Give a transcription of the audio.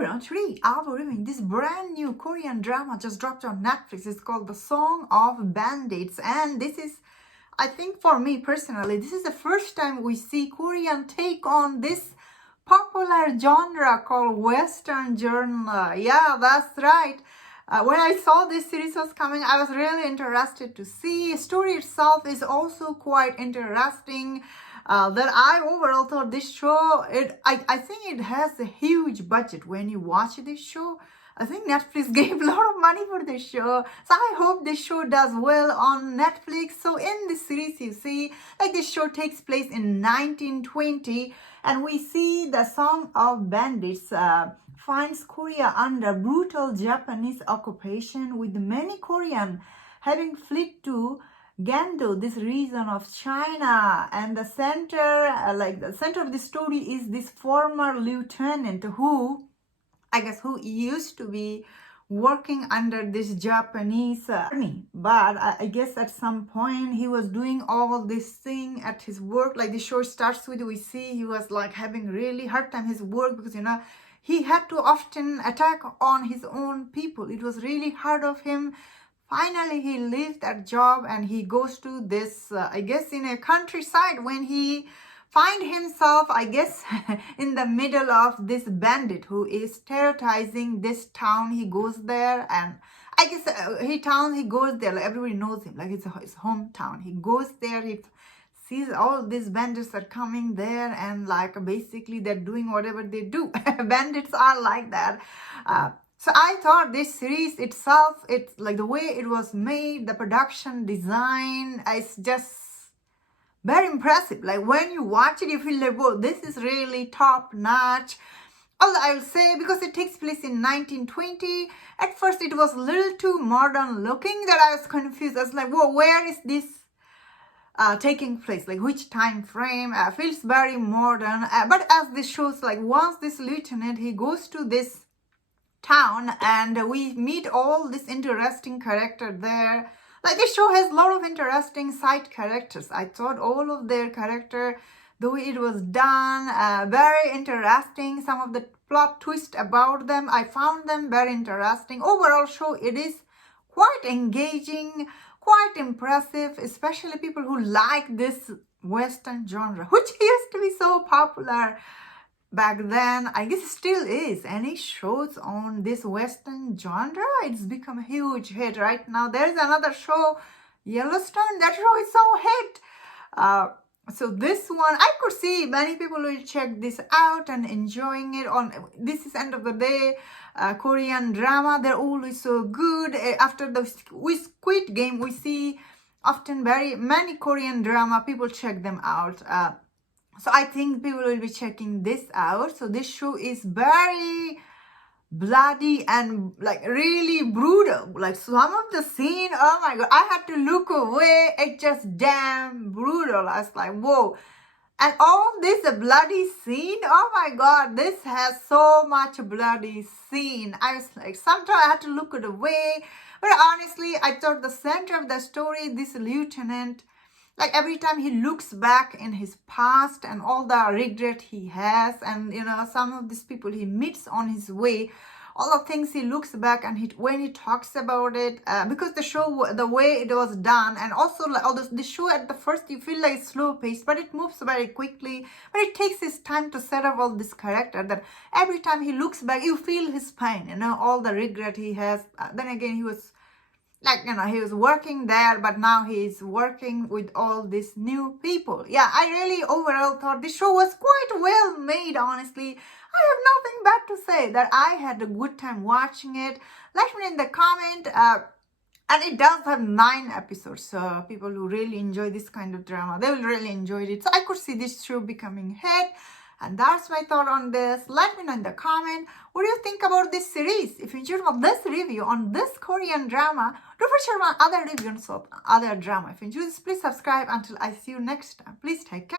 everyone, today I'll be reviewing this brand new Korean drama just dropped on Netflix. It's called The Song of Bandits, and this is, I think for me personally, this is the first time we see Korean take on this popular genre called Western genre. Yeah, that's right. When I saw this series was coming, I was really interested to see. The story itself is also quite interesting. That I overall thought this show, I think it has a huge budget when you watch this show. I think Netflix gave a lot of money for this show. So I hope this show does well on Netflix. So in this series, you see, like this show takes place in 1920, and we see the Song of Bandits finds Korea under brutal Japanese occupation, with many Korean having fled to Gando, this region of China. And the center, the center of the story is this former lieutenant who, I guess, who used to be working under this Japanese army. But I guess at some point he was doing all this thing at his work. Like the show starts with, we see he was like having really hard time his work because, you know, he had to often attack on his own people. It was really hard of him. Finally, he leaves that job and he goes to this, I guess, in a countryside, when he find himself, I guess, in the middle of this bandit who is terrorizing this town. He goes there, and I guess he goes there, like everybody knows him, like it's his hometown. He goes there, he sees all these bandits are coming there, and like basically they're doing whatever they do. Bandits are like that. So I thought this series itself, it's like the way it was made, the production design, is just very impressive. Like when you watch it, you feel like, whoa, this is really top notch. Although I'll say, because it takes place in 1920, at first it was a little too modern looking that I was confused. I was like, whoa, where is this taking place? Like which time frame? Feels very modern. But as this shows, like once this lieutenant, he goes to this town and we meet all this interesting character there. Like this show has a lot of interesting side characters. I thought all of their character, the way it was done, very interesting. Some of the plot twist about them, I found them very interesting. Overall show, it is quite engaging, quite impressive, especially people who like this Western genre, which used to be so popular back then. I guess it still is. Any shows on this Western genre, it's become a huge hit right now. There's another show, Yellowstone. That show is so hit. So this one, I could see many people will check this out and enjoying it. On this is end of the day, Korean drama. They're always so good. After the Squid Game, we see often very many Korean drama. People check them out. So I think people will be checking this out. So this show is very bloody and like really brutal. Like some of the scene, oh my god, I had to look away. It's just damn brutal. I was like, whoa. And all this bloody scene, oh my god, this has so much bloody scene. I was like, sometimes I had to look away. But honestly, I thought the center of the story, this lieutenant, like every time he looks back in his past and all the regret he has, and you know, some of these people he meets on his way, all the things he looks back and when he talks about it, because the show, the way it was done, and also like all the show at the first you feel like slow paced, but it moves very quickly. But it takes his time to set up all this character that every time he looks back, you feel his pain, you know, all the regret he has. Then again, he was, like, you know, he was working there, but now he's working with all these new people. Yeah, I really overall thought this show was quite well made, honestly. I have nothing bad to say, that I had a good time watching it. Let me know in the comment. And it does have 9 episodes, so people who really enjoy this kind of drama, they will really enjoy it. So I could see this show becoming hit. And that's my thought on this. Let me know in the comment, what do you think about this series? If you enjoyed this review on this Korean drama, don't forget to share my other reviews on other drama. If you enjoyed this, please subscribe. Until I see you next time, please take care.